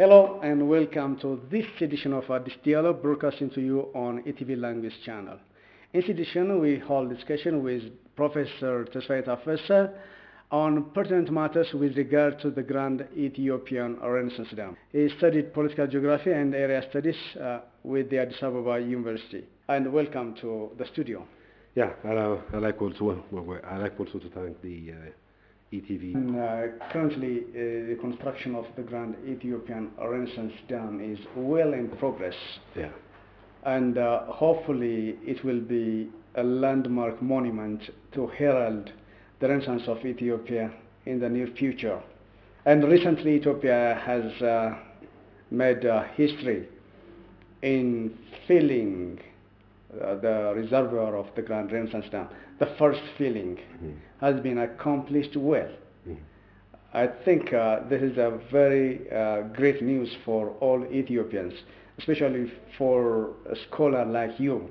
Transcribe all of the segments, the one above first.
Hello and welcome to this edition of Addis Dialogue broadcasting to you on ETV Language Channel. In this edition, we hold discussion with Professor Tesfaye Tafesse on pertinent matters with regard to the Grand Ethiopian Renaissance Dam. He studied political geography and area studies with the Addis Ababa University. And welcome to the studio. Yeah, I like also to thank the ETV. Currently, the construction of the Grand Ethiopian Renaissance Dam is well in progress. Yeah. And hopefully it will be a landmark monument to herald the renaissance of Ethiopia in the near future. And recently Ethiopia has made history in filling the reservoir of the Grand Renaissance Dam. The first filling has been accomplished well. I think this is a very great news for all Ethiopians, especially for a scholar like you,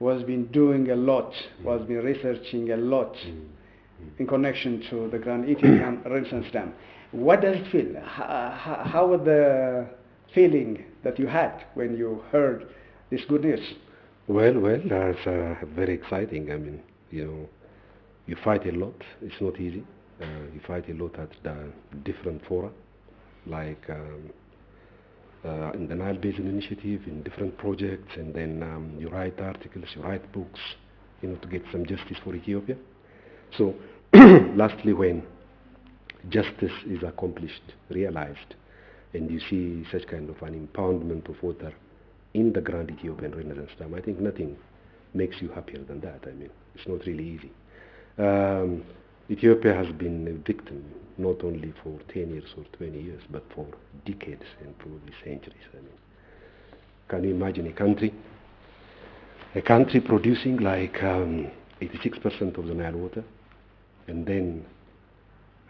who has been doing a lot, who has been researching a lot in connection to the Grand Ethiopian Renaissance Dam. What does it feel? How was the feeling that you had when you heard this good news? Well, that's very exciting. I mean, you fight a lot. It's not easy. You fight a lot at the different fora, like in the Nile Basin Initiative, in different projects, and then you write articles, you write books, to get some justice for Ethiopia. So, lastly, when justice is accomplished, realized, and you see such kind of an impoundment of water in the Grand Ethiopian Renaissance Dam, I think nothing makes you happier than that. I mean, it's not really easy. Ethiopia has been a victim not only for 10 years or 20 years, but for decades and probably centuries. I mean, can you imagine a country producing like 86% of the Nile water, and then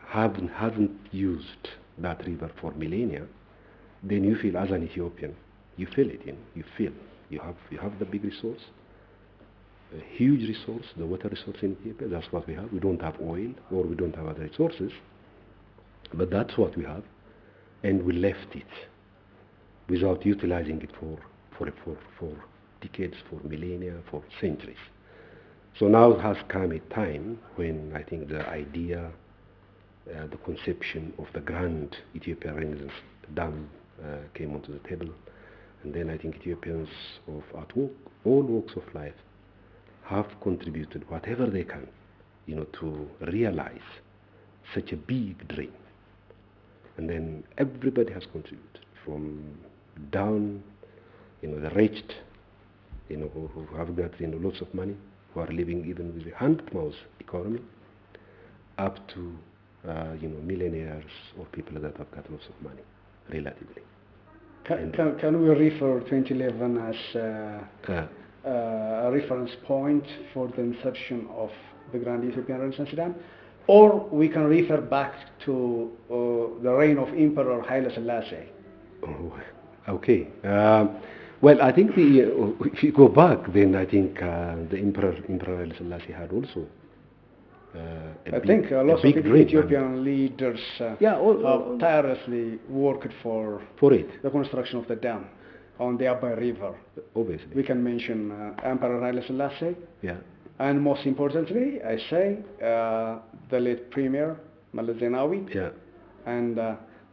hasn't used that river for millennia? Then you feel, as an Ethiopian, you feel it. You feel you have the big resource, a huge resource, the water resource in Ethiopia. That's what we have. We don't have oil, or we don't have other resources, but that's what we have, and we left it without utilizing it for decades, for millennia, for centuries. So now has come a time when I think the idea, the conception of the Grand Ethiopian Renaissance Dam came onto the table, and then I think Ethiopians at all walks of life have contributed whatever they can, to realize such a big dream. And then everybody has contributed, from down, the wretched, who have got lots of money, who are living even with a hand-to-mouth economy, up to millionaires or people that have got lots of money, relatively. Can we refer 2011 as a reference point for the inception of the Grand Ethiopian Renaissance Dam, or we can refer back to the reign of Emperor Haile Selassie? Oh, okay. Well, I think if you go back, then I think the Emperor Haile Selassie had also I think lots of Ethiopian leaders have tirelessly worked for it. The construction of the dam on the Abai River. Obviously. We can mention Emperor Haile Selassie. Yeah. And most importantly, I say, the late Premier Meles Zenawi. Yeah. And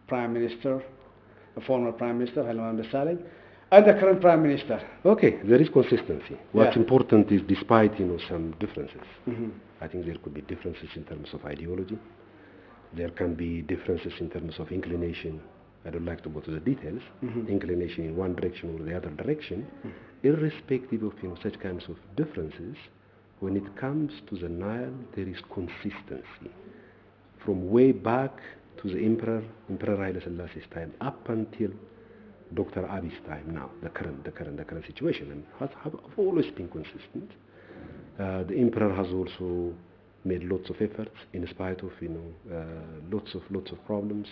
Prime Minister, the former Prime Minister Haile Selassie, and the current Prime Minister. Okay, there is consistency. What's important is, despite some differences, I think there could be differences in terms of ideology. There can be differences in terms of inclination. I don't like to go to the details. Inclination in one direction or the other direction, irrespective of such kinds of differences. When it comes to the Nile, there is consistency from way back to the Emperor Haile Selassie's time up until Dr. Addis' time now, the current situation, and have always been consistent. The Emperor has also made lots of efforts in spite of lots of problems,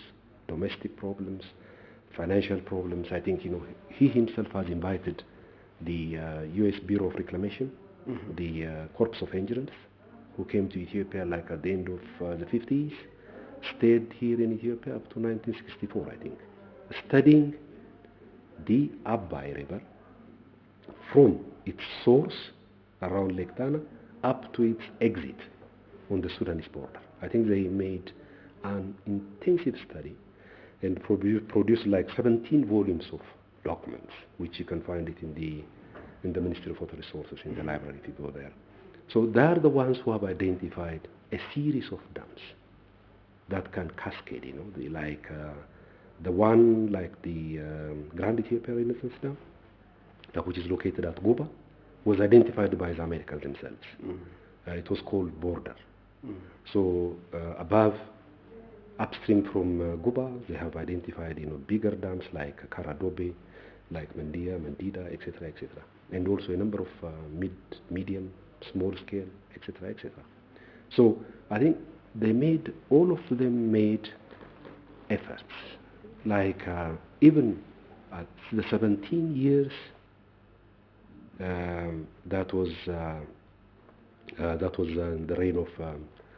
domestic problems, financial problems. I think he himself has invited the U.S. Bureau of Reclamation, the Corps of Engineers, who came to Ethiopia like at the end of the 50s, stayed here in Ethiopia up to 1964, I think. studying the Abai River from its source around Lake Tana up to its exit on the Sudanese border. I think they made an intensive study and produced like 17 volumes of documents, which you can find it in the Ministry of Water Resources in the library if you go there. So they are the ones who have identified a series of dams that can cascade, the one like the Grand Ethiopian Renaissance Dam, which is located at Guba, was identified by the Americans themselves. It was called Border. So upstream from Guba, they have identified bigger dams like Karadobe, like Mandida, etc., etc., and also a number of medium, small scale, etc., etc. So I think all of them made efforts, like even at the 17 years that was the reign of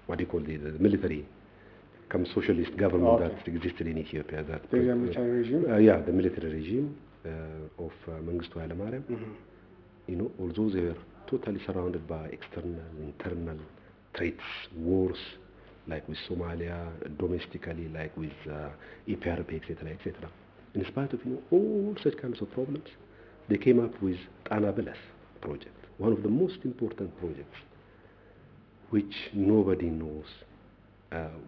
the military, socialist government that existed in Ethiopia. The military regime. The military regime of Mengistu Haile Mariam. Although they were totally surrounded by external, internal threats, wars, like with Somalia, domestically, like with EPRP, etc., etc. In spite of all such kinds of problems, they came up with Tana Belas project, one of the most important projects, which nobody knows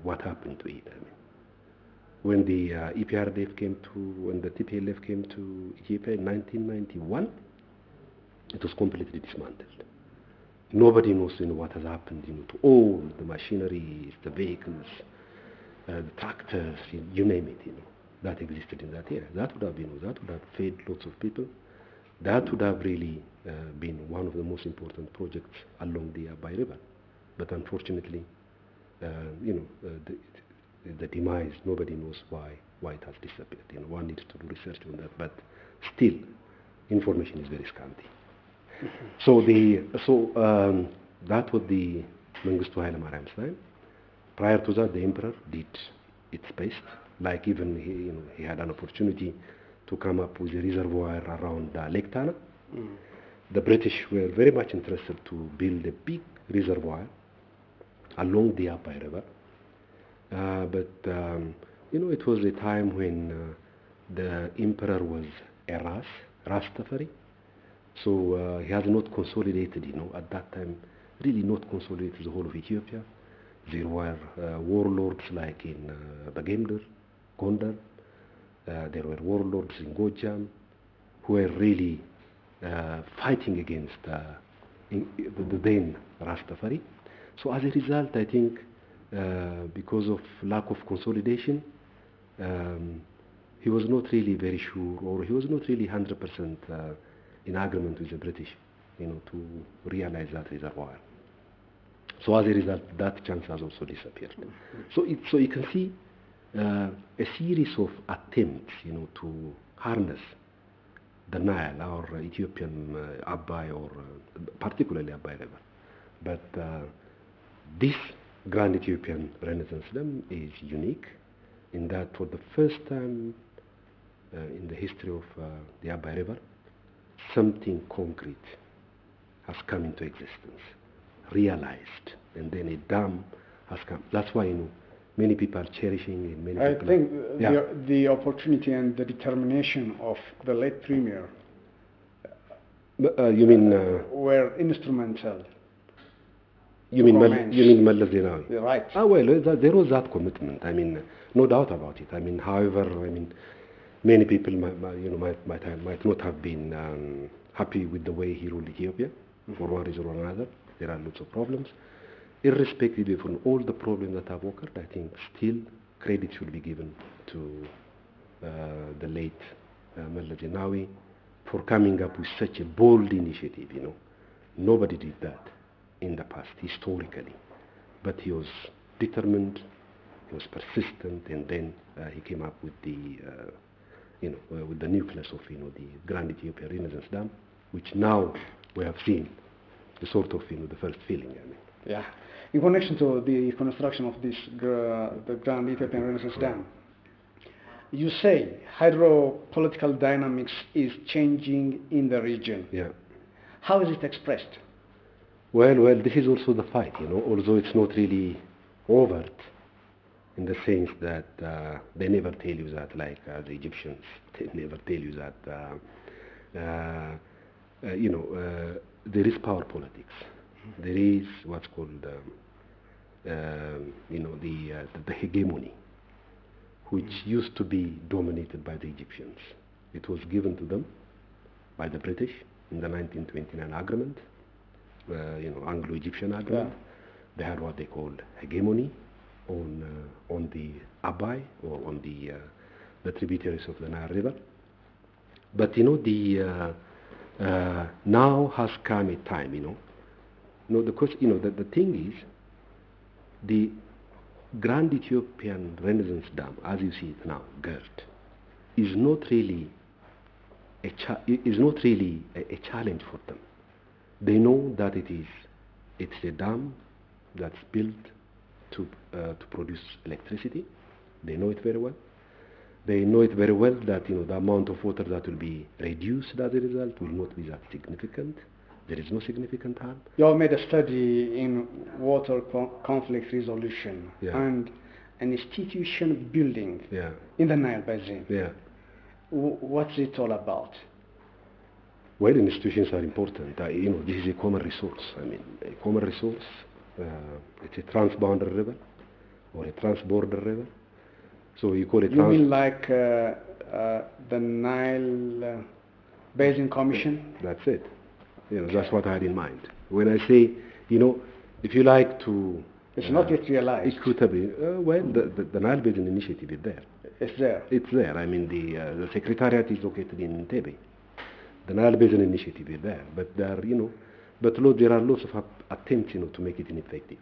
what happened to it. When the when the TPLF came to Ethiopia in 1991, it was completely dismantled. Nobody knows what has happened to all the machineries, the vehicles, the tractors, you name it, that existed in that area. That would have fed lots of people. That would have really been one of the most important projects along the Abai River. But unfortunately, the demise, nobody knows why it has disappeared. One needs to do research on that, but still, information is very scanty. So that was the Mengistu Haile Mariam's time. Prior to that, the emperor did its best. Like even he had an opportunity to come up with a reservoir around Lake Tana. The British were very much interested to build a big reservoir along the Abai River. But it was a time when the emperor was a Rastafari. So he has not consolidated, at that time, really not consolidated the whole of Ethiopia. There were warlords like in Bagemder, Gondar. There were warlords in Gojam who were really fighting against the then Rastafari. So as a result, I think because of lack of consolidation, he was not really very sure, or he was not really 100% in agreement with the British, to realize that reservoir. So as a result, that chance has also disappeared. So you can see a series of attempts, to harness the Nile, or Ethiopian Abai, or particularly Abai River. But this Grand Ethiopian Renaissance Dam is unique in that for the first time in the history of the Abai River, something concrete has come into existence, realized, and then a dam has come. That's why many people are cherishing it. Many I people think the opportunity and the determination of the late premier you mean were instrumental. You mean Meles Zenawi? Right. Well, there was that commitment. No doubt about it. However, many people might not have been happy with the way he ruled Ethiopia for one reason or another. There are lots of problems. Irrespective of all the problems that have occurred, I think still credit should be given to the late Meles Zenawi for coming up with such a bold initiative. Nobody did that in the past, historically. But he was determined, he was persistent, and then he came up with the with the nucleus of the Grand Ethiopian Renaissance Dam, which now we have seen the sort of the first feeling. Yeah. In connection to the construction of this the Grand Ethiopian Renaissance Dam, You say hydropolitical dynamics is changing in the region. Yeah. How is it expressed? Well, this is also the fight, although it's not really overt in the sense that they never tell you that, like the Egyptians, they never tell you that, there is power politics. There is what's called, the hegemony, which used to be dominated by the Egyptians. It was given to them by the British in the 1929 agreement, Anglo-Egyptian agreement. Yeah. They had what they called hegemony on the Abai, or on the tributaries of the Nile River. But now has come a time, the thing is, the Grand Ethiopian Renaissance Dam, as you see it now, GERD, is not really a challenge for them. They know that it's a dam that's built to produce electricity. They know it very well. They know it very well that the amount of water that will be reduced as a result will not be that significant. There is no significant harm. You all made a study in water conflict resolution, Yeah. and an institution building, Yeah. in the Nile Basin. Yeah. What's it all about? Well, institutions are important. This is a common resource. A common resource. It's a transboundary river or a transborder river. So you call it. You mean like the Nile Basin Commission? That's it. That's what I had in mind. When I say, if you like to. It's not yet realized. Equitably. The Nile Basin Initiative is there. It's there. It's there. The secretariat is located in Entebbe. The Nile Basin Initiative is there, but there are lots of attempts, to make it ineffective.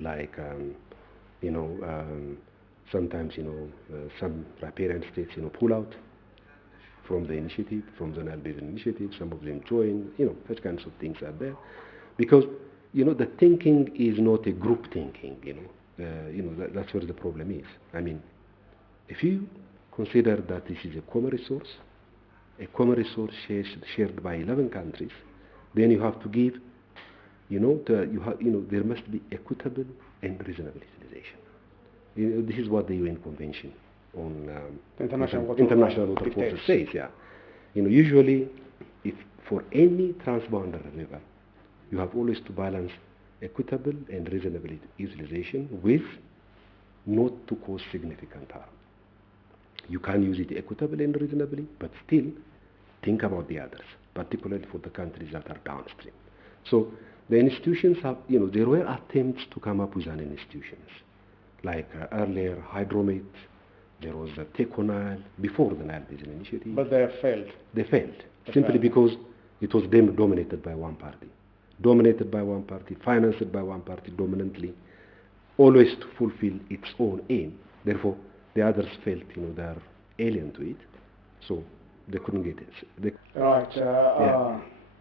Like, sometimes, some riparian states, pull out from the initiative, from the Nile Basin Initiative. Some of them join. Such kinds of things are there, because the thinking is not a group thinking. That's where the problem is. If you consider that this is a common resource shared by 11 countries, then you have to give, there must be equitable and reasonable utilization. This is what the UN Convention on International Water Forces says. Yeah, usually, if for any transboundary river, you have always to balance equitable and reasonable utilization with not to cause significant harm. You can use it equitably and reasonably, but still think about the others, particularly for the countries that are downstream. So the institutions have, there were attempts to come up with an institutions, like earlier Hydromet, there was a Teconile, before the Nile Basin Initiative. But they have failed. They failed, simply because it was dominated by one party. Financed by one party dominantly, always to fulfill its own aim. Therefore, the others felt, they are alien to it, so they couldn't get it. Right.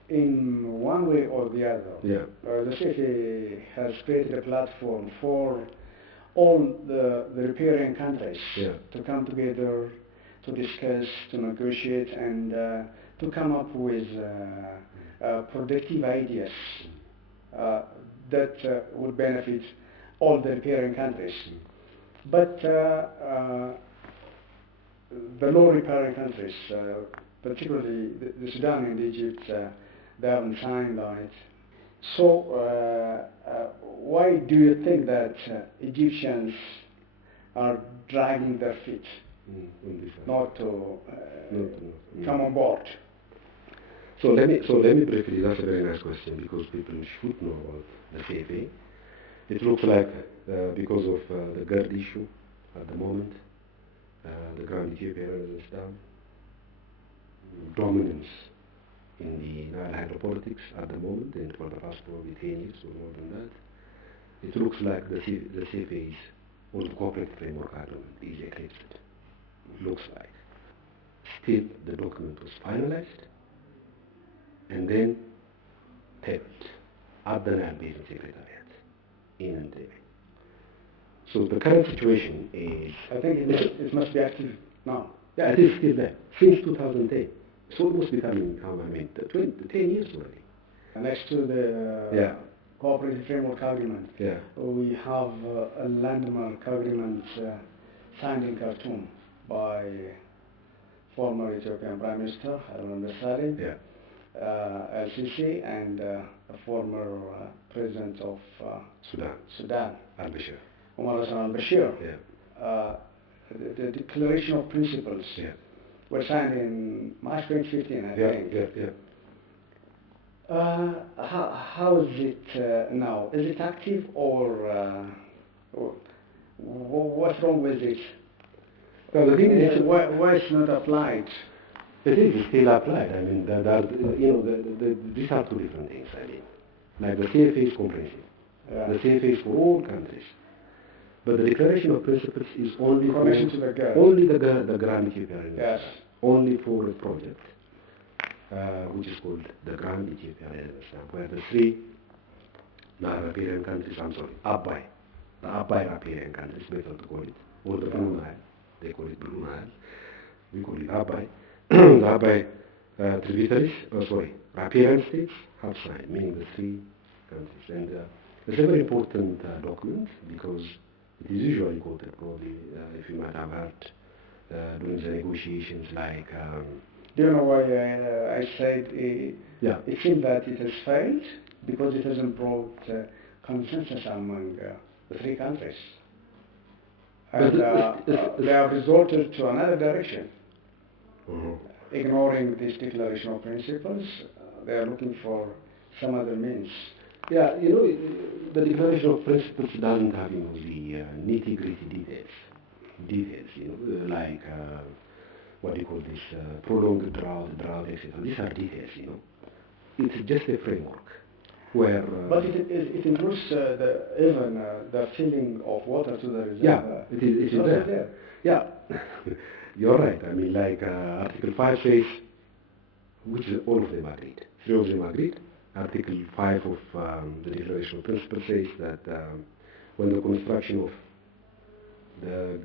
In one way or the other, the city has created a platform for all the riparian countries to come together, to discuss, to negotiate, and to come up with productive ideas that would benefit all the riparian countries. But the low riparian countries, particularly the Sudan and Egypt, they haven't signed on it. So why do you think that Egyptians are dragging their feet not to come on board? So let me briefly, that's a very nice question, because people should know about the TafesseThe. It looks like because of the GERD issue at the moment, the Grand Ethiopian Renaissance Dam, dominance in the Nile hydropolitics at the moment, and for the past probably 10 years or more than that, it looks like the TafesseThe or the corporate framework agreement is eclipsed. It looks like. Still, the document was finalized and then tapped at the Nile Basin Secretariat in Entebbe. So the current situation is... I think it must be active now. Yeah, it is still there. Since 2010. It's almost becoming, 10 years already. Next to the Cooperative Framework Agreement, we have a landmark agreement signed in Khartoum by former Ethiopian Prime Minister Harun al-Rashid, LCC, and a former President of Sudan, al-Bashir. Omar Hassan al-Bashir. The Declaration of Principles were signed in March 2015, I think. How is it now? Is it active or what's wrong with it? Well, the thing is, why it's not applied? It is still applied. I mean, these are two different things. I mean, like the CFA is comprehensive. The CFA is for all countries. But the Declaration of Principles is only for the Grand Ethiopian. Yes. Only for a project, which is called the Grand Ethiopian, where the three riparian countries, Abai, the Abai riparian countries, better to call it, or the Blue Nile, they call it Blue Nile, we call it Abai. The Abai tributaries, riparian states have signed, meaning the three countries. And it's a very important document because it is usually quoted, probably, if you might have heard, during the negotiations, like... Do you know why I said it seems that it has failed? Because it hasn't brought consensus among the three countries. And they have resorted to another direction. Ignoring this Declaration of Principles, they are looking for some other means. Yeah, the Declaration of Principles doesn't have, the nitty-gritty details, like what do you call this, prolonged drought, etc. These are details, It's just a framework where... but it includes even the filling of water to the reserve. Yeah, it is there. Yeah, you're right. I mean, like Article 5 says, which all of them agreed. 3 of them agreed. Article 5 of the Declaration of Principles says that when the construction of the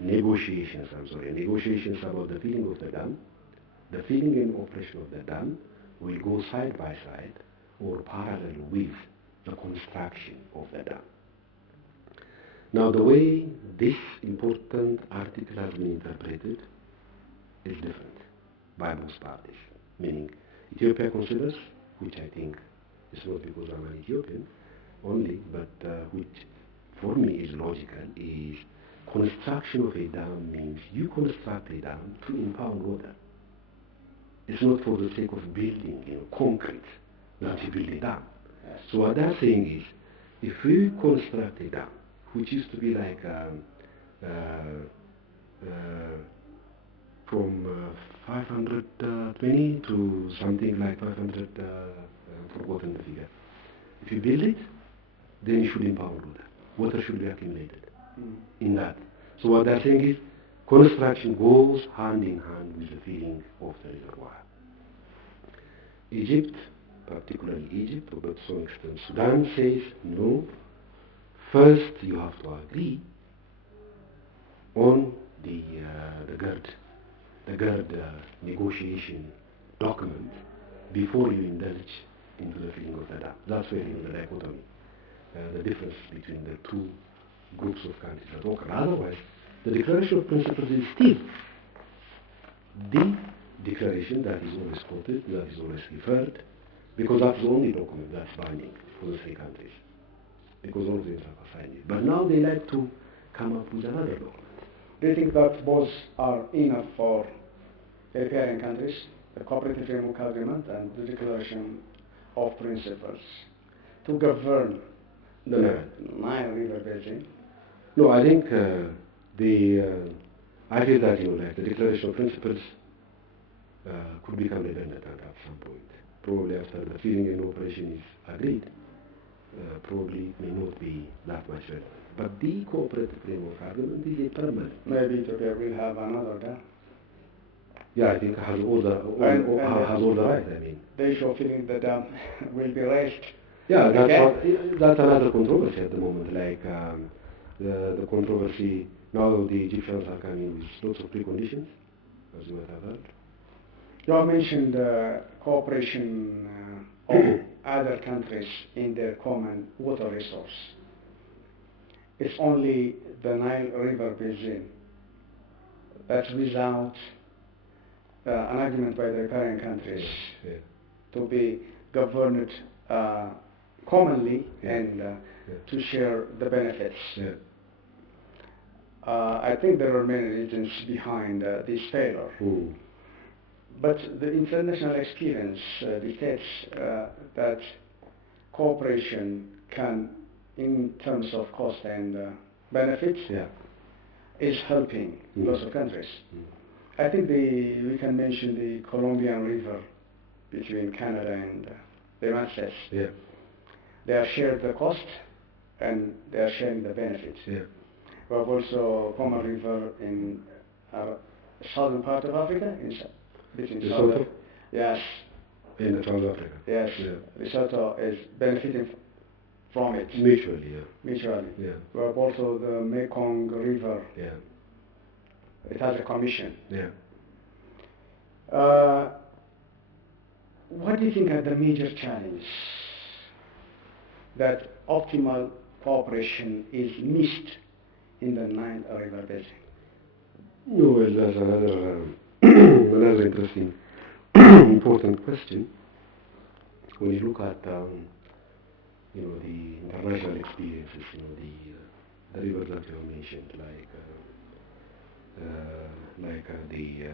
negotiations about the filling of the dam, the filling and operation of the dam will go side by side or parallel with the construction of the dam. Now, the way this important article has been interpreted is different by most parties, meaning Ethiopia considers, which I think is not because I'm an Ethiopian only, but which for me is logical, is construction of a dam means you construct a dam to impound water. It's not for the sake of building, concrete, that you build a dam. So what they're saying is, if we construct a dam, which used to be like from 520 to something like 500, forgotten the figure. If you build it, then you should impound water. Water should be accumulated in that. So what they're saying is, construction goes hand in hand with the filling of the reservoir. Egypt, particularly Egypt, but to some extent Sudan, says no. First, you have to agree on the GERD negotiation document before you indulge into the filling of the dam. That's where the dichotomy, the difference between the two groups of countries that occur. Otherwise, the Declaration of Principles is still the declaration that is always quoted, that is always referred, because that's the only document that's binding for the three countries, because all of them have signed it. But now they like to come up with another document. Do you think that both are enough for riparian countries, the Cooperative Framework Agreement and the Declaration of Principles, to govern the Nile River basin? No, I think I feel that like the Declaration of Principles could become redundant at some point. Probably after the filling and operation is agreed, probably may not be that much relevant. But the Cooperative Framework Agreement is a permanent. Maybe Ethiopia will have another dam. Yeah, I think has all the right. I mean, the issue of filling the dam will be raised Yeah, that's, Okay? that's another controversy at the moment, like the controversy, now the Egyptians are coming with lots of preconditions, as you might have heard. You have mentioned cooperation of other countries in their common water resource. It's only the Nile River basin that without an agreement by the carrying countries to be governed commonly and to share the benefits. I think there are many reasons behind this failure. But the international experience dictates that cooperation can, in terms of cost and benefits, is helping lots of countries. I think we can mention the Colombian River between Canada and the United States. They are shared the cost and they are sharing the benefits. We have also common river in southern part of Africa, between South. Yes. In South Africa. Yes. Lesotho is benefiting from it. Mutually, Mutually. We have also the Mekong River. It has a commission. What do you think are the major challenges that optimal cooperation is missed in the Nile River basin? No, well, that's another another interesting, important question. When you look at the international experiences, the rivers that you have mentioned, like the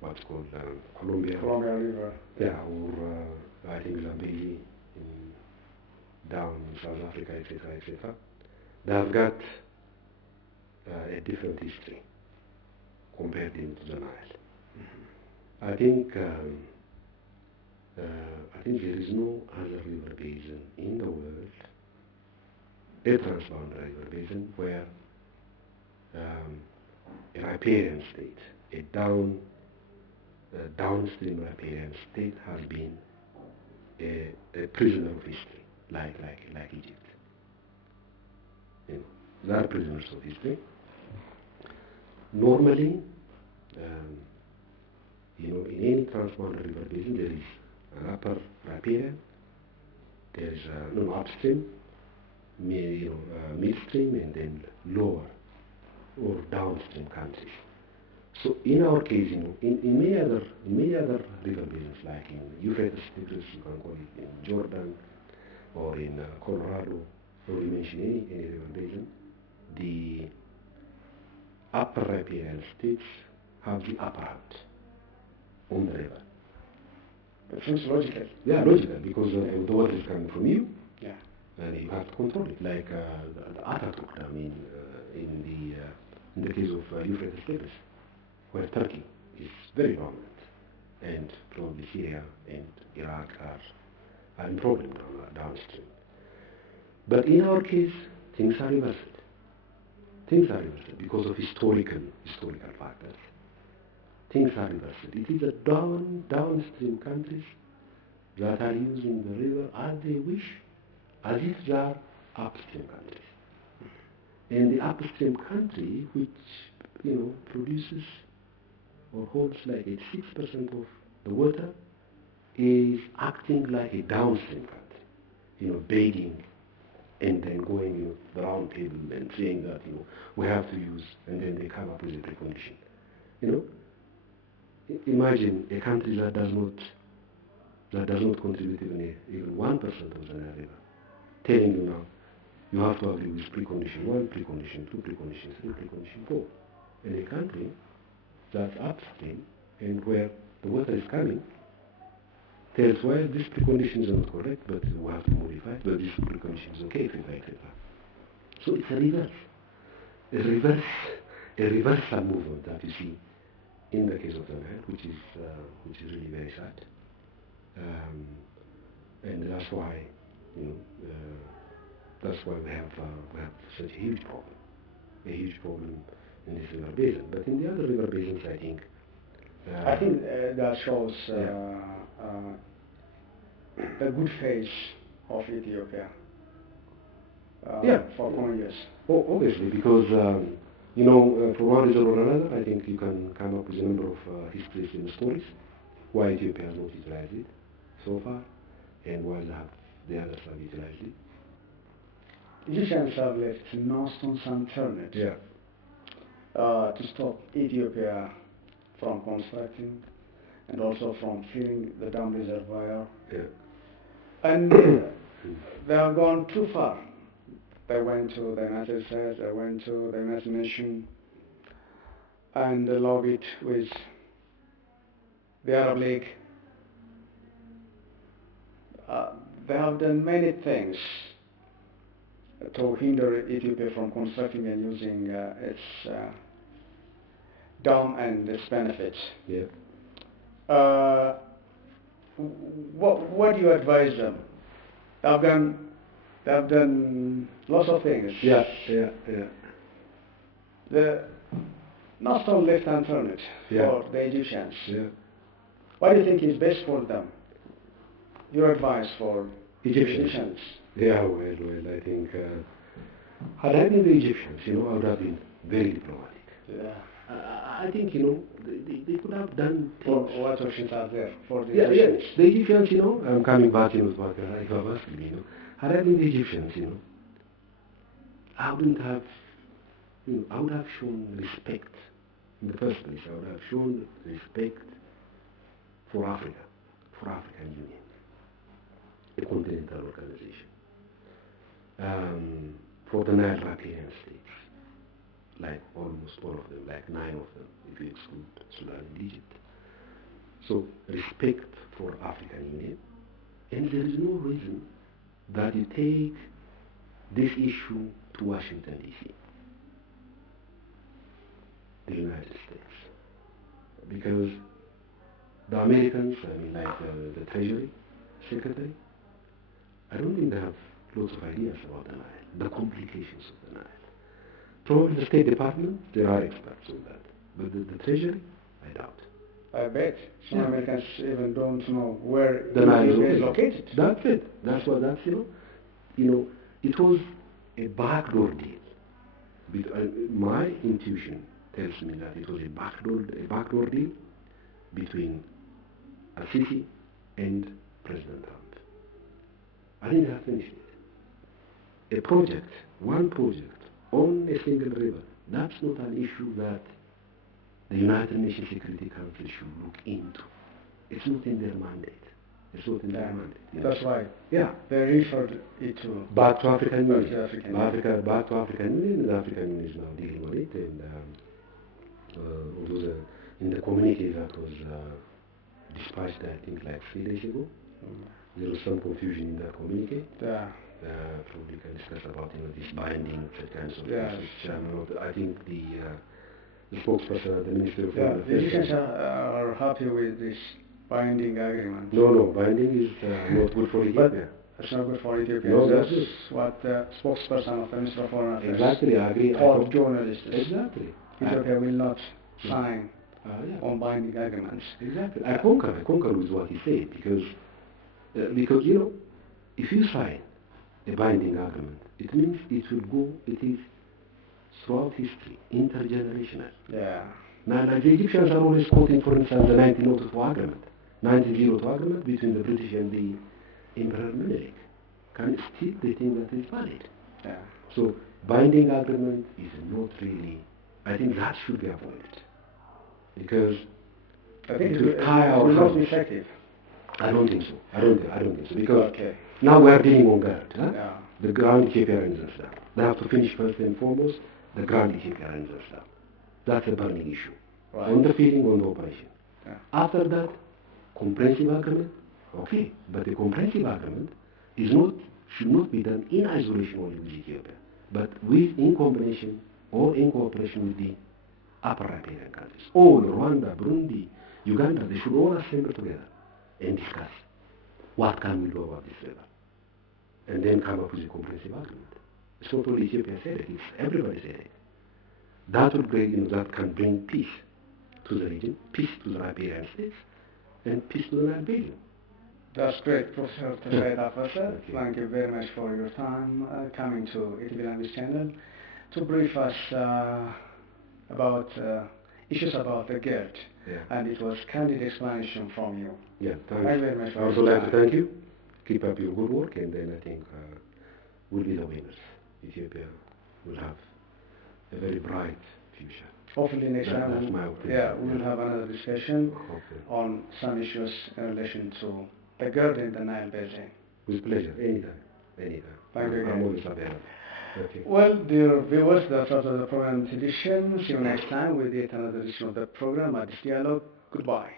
what's called Columbia River. Or I think Zambezi down in South Africa, etc. They have got a different history compared to the Nile. I think there is no other river basin in the world, a transboundary river basin, where a riparian state, a downstream riparian state, has been a prisoner of history, like Egypt. They are prisoners of history. Normally, in any transboundary river basin, there is an upper riparian, there is an upstream, midstream, and then lower or downstream countries. So in our case, in many other river basins, like in Euphrates, Tigris, you can call it in Jordan, or in Colorado, or you mention any river basin, the upper riparian states have the upper hand on the river. That seems logical. Yeah, logical, because the water is coming from you, and you have to control it, like the Ataturk, in the case of Euphrates Tigris, where Turkey is very dominant, and probably Syria and Iraq are in problem downstream. But in our case, things are reversed. Things are reversed because of historical factors. Things are reversed. It is the downstream countries that are using the river as they wish, as if they are upstream countries. And the upstream country, which produces or holds like 86% of the water, is acting like a downstream country, begging and then going the round table and saying that we have to use, and then they come up with a precondition. Imagine a country that does not contribute even 1% of the river, telling you now you have to agree with precondition 1, precondition 2, precondition 3, precondition 4. In a country that's upstream and where the water is coming, tells why this precondition is not correct, but we have to modify it, but this precondition is okay, etc. So it's a reversal movement that you see in the case of the Nile, which is really very sad, and that's why we have such a huge problem in this river basin. But in the other river basins, I think that shows the good faith of Ethiopia for common use? Oh, obviously, because from one reason or another, I think you can come up with a number of histories and stories why Ethiopia has not utilized it so far, and why the others have utilized it. Egyptians have left no stones unturned to stop Ethiopia from constructing and also from filling the dam reservoir. Yeah. And they have gone too far. They went to the United States, they went to the United Nations, and they lobbied with the Arab League. They have done many things to hinder Ethiopia from constructing and using its dam and its benefits. Yeah. What do you advise them? They've done lots of things. Yeah. No stone left unturned for the Egyptians. Yeah. What do you think is best for them? Your advice for Egyptians? Yeah, well, I think had I been the Egyptians, I would have been very diplomatic. Yeah. I think, they could have done things. What options are there for the Egyptians? Egyptians? The Egyptians, I'm coming back, to what you have asked me, had I been the Egyptians, I wouldn't have, I would have shown respect. In the first place, I would have shown respect for Africa, for African Union, a continental organization, for the Nile riparian states, like almost all of them, like 9 of them, if you exclude Sudan and Egypt. So, respect for African Union, and there is no reason that you take this issue to Washington, D.C., the United States, because the Americans, like the Treasury Secretary, I don't think they have lots of ideas about the Nile, the complications of the Nile. Probably the State Department, there are experts on that, but the Treasury, I doubt. I bet some Americans even don't know where The Nile Ethiopia is located. That's it. That's it was a backdoor deal. My intuition tells me that it was a backdoor deal between Al-Sisi and President Trump. I think that's finished it. One project on a single river, that's not an issue that the United Nations Security Council should look into. It's not in their mandate. It's not in their mandate. That's right. Yeah. They referred it to back to African Union. Back to African Union, and the African Union is now dealing with it. And although in the communique that was dispatched, I think, like 3 days ago, there was some confusion in that communique. Probably can discuss about this binding, such kinds of things. I think the spokesperson, the Minister of Foreign Affairs. The Egyptians are happy with this binding agreement. No, binding is not good for Ethiopia. It's not good for Ethiopia. No, that's what the spokesperson of the Minister of Foreign Affairs exactly, I agree. told journalists. Exactly. Ethiopia will not sign on binding agreements. Exactly. I concur with what he said, because if you sign a binding agreement, it means it is throughout history, intergenerational. Yeah. Now, the Egyptians are always quoting, for instance, the 1902 agreement, 1902 agreement between the British and the Emperor Menelik. They think that is valid. Yeah. So, binding agreement is not really, I think that should be avoided. Because I think it will tie our hands. hands. Not effective. I don't think so. I don't think so. Because now we are dealing on GERD. Yeah. The Grand Ethiopian Dam. They have to finish first and foremost the Grand Ethiopian Dam. That's a burning issue. Right. On the feeding, on the operation. Yeah. After that, comprehensive agreement. Okay, but the comprehensive agreement should not be done in isolation only with Ethiopia, but in combination or in cooperation with the upper riparian countries. All Rwanda, Burundi, Uganda, they should all assemble together and discuss what can we do about this river, and then come up with a comprehensive agreement. It's not only Ethiopia's headache, it's everybody's headache. That will bring, that can bring peace to the region, peace to the riparian states, and peace to the Nile Basin. That's great, Professor Tafesse. Okay. Thank you very much for your time coming to Ethiopian Language Channel to brief us about issues about the GERD. Yeah. And it was candid explanation from you. Yeah, Thank you very much I for also your like to time. thank you. Keep up your good work, and then I think we'll be the winners. Ethiopia will have a very bright future. Hopefully next That's time, my opinion. we will have another discussion Hopefully. on some issues in relation to the GERD in the Nile Basin. With pleasure, anytime, anytime. Thank you I'm again. always available. Okay. Well, dear viewers, that's all of the program edition. See you next time with yet another edition of the program, Addis Dialogue. Goodbye.